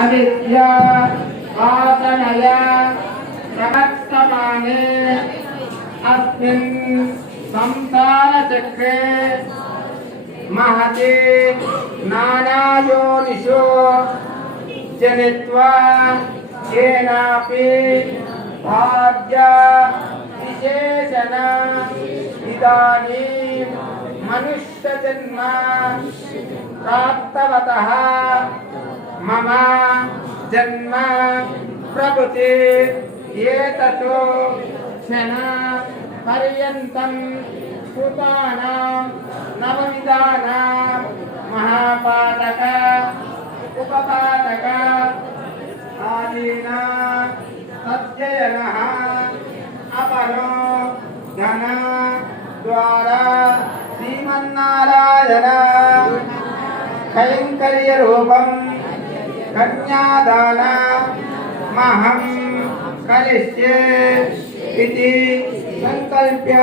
अविद्या वासनया प्रवर्तमाने अस्मिन् संसारचक्रे महते नानायोनिषु जनित्वा येनापि भाग्य विशेषण इदानीं मनुष्यजन्म प्राप्तवतः मम जन्म प्रभृति एततो क्षण पर्यन्तं भूतानां नवविधानां महापातक उपपातक आदीना अध्ययनः अपरो धन द्वारा श्रीमन्नारायण कैंकर्य रूपं कन्यादान महं करिष्ये इति संकल्प्य